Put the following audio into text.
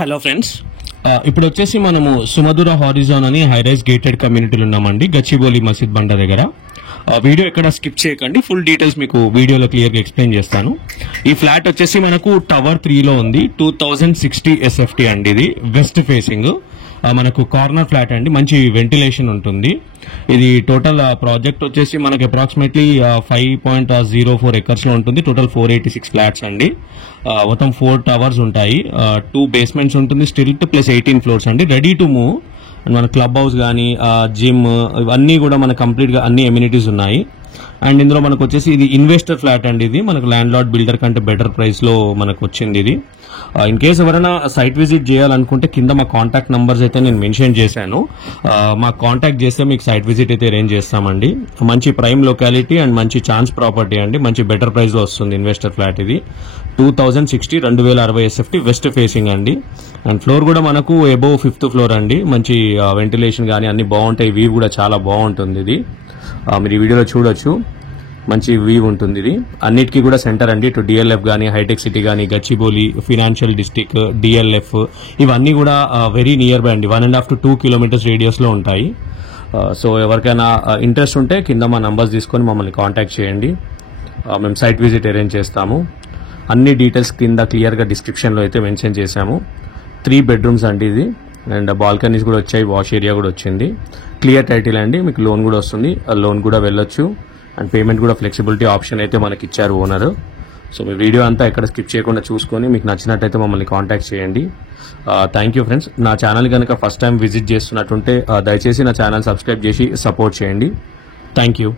Hello friends, ఇప్పుడు వచ్చేసి మనము సుమధుర హారిజాన్ అని హై రైజ్ గేటెడ్ కమ్యూనిటీలో ఉన్నామండి, గచ్చిబౌలి మసీద్ బండ దగ్గర. వీడియో ఎక్కడ స్కిప్ చేయకండి, ఫుల్ డీటెయిల్స్ మీకు వీడియోలో క్లియర్గా ఎక్స్ప్లెయిన్ చేస్తాను. ఈ ఫ్లాట్ వచ్చేసి మనకు టవర్ 3లో ఉంది. 2060 SFT అండి. ఇది వెస్ట్ ఫేసింగ్, మనకు కార్నర్ ఫ్లాట్ అండి. మంచి వెంటిలేషన్ ఉంటుంది. ఇది టోటల్ ప్రాజెక్ట్ వచ్చేసి మనకి అప్రాక్సిమేట్లీ 5.04 acres లో ఉంటుంది. టోటల్ 486 ఫ్లాట్స్ అండి. మొత్తం 4 టవర్స్ ఉంటాయి, 2 basements ఉంటుంది, స్టిల్ట్ ప్లస్ 18 floors అండి. Ready to move. మన క్లబ్ హౌస్ కానీ జిమ్ ఇవన్నీ కూడా మనకు కంప్లీట్ గా అన్ని ఎమ్యూనిటీస్ ఉన్నాయి. అండ్ ఇందులో మనకు వచ్చేసి ఇది ఇన్వెస్టర్ ఫ్లాట్ అండి. ఇది మనకు ల్యాండ్ లార్డ్ బిల్డర్ కంటే బెటర్ ప్రైస్ లో మనకు వచ్చింది ఇది. ఇన్ కేస్ ఎవరైనా సైట్ విజిట్ చేయాలనుకుంటే కింద మా కాంటాక్ట్ నంబర్స్ అయితే నేను మెన్షన్ చేశాను. మా కాంటాక్ట్ చేస్తే మీకు సైట్ విజిట్ అయితే అరేంజ్ చేస్తామండి. మంచి ప్రైమ్ లొకాలిటీ అండ్ మంచి ఛాన్స్ ప్రాపర్టీ అండి. మంచి బెటర్ ప్రైస్ లో వస్తుంది ఇన్వెస్టర్ ఫ్లాట్ ఇది. 2060 SFT వెస్ట్ ఫేసింగ్ అండి. అండ్ ఫ్లోర్ కూడా మనకు అబోవ్ 5th floor అండి. మంచి వెంటిలేషన్ కానీ అన్ని బాగుంటాయి. వ్యూ కూడా చాలా బాగుంటుంది ఇది. మీరు ఈ వీడియోలో చూడొచ్చు, మంచి వ్యూ ఉంటుంది ఇది. అన్నిటికీ కూడా సెంటర్ అండి. ఇటు DLF కానీ, హైటెక్ సిటీ కానీ, గచ్చిబౌలి, ఫినాన్షియల్ డిస్ట్రిక్ట్, DLF ఇవన్నీ కూడా వెరీ నియర్ బై అండి. 1.5 to 2 kilometers రేడియస్ లో ఉంటాయి. సో ఎవరికైనా ఇంట్రెస్ట్ ఉంటే కింద మా నంబర్స్ తీసుకొని మమ్మల్ని కాంటాక్ట్ చేయండి. మేము సైట్ విజిట్ అరేంజ్ చేస్తాము. అన్ని డీటెయిల్స్ కింద క్లియర్గా డిస్క్రిప్షన్లో అయితే మెన్షన్ చేశాము. 3 bedrooms అండి ఇది. అండ్ బాల్కనీస్ కూడా వచ్చాయి, వాష్ ఏరియా కూడా వచ్చింది. క్లియర్ టైటిల్ అండి. మీకు లోన్ కూడా వస్తుంది, లోన్ కూడా వెళ్ళొచ్చు. అండ్ పేమెంట్ కూడా ఫ్లెక్సిబిలిటీ ఆప్షన్ అయితే మనకి ఇచ్చారు ఓనర్. సో మీ వీడియో అంతా ఎక్కడ స్కిప్ చేయకుండా చూసుకొని మీకు నచ్చినట్టయితే మమ్మల్ని కాంటాక్ట్ చేయండి. Thank you friends. నా ఛానల్ కనుక ఫస్ట్ టైం విజిట్ చేస్తున్నట్టుంటే దయచేసి నా ఛానల్ సబ్స్క్రైబ్ చేసి సపోర్ట్ చేయండి. Thank you.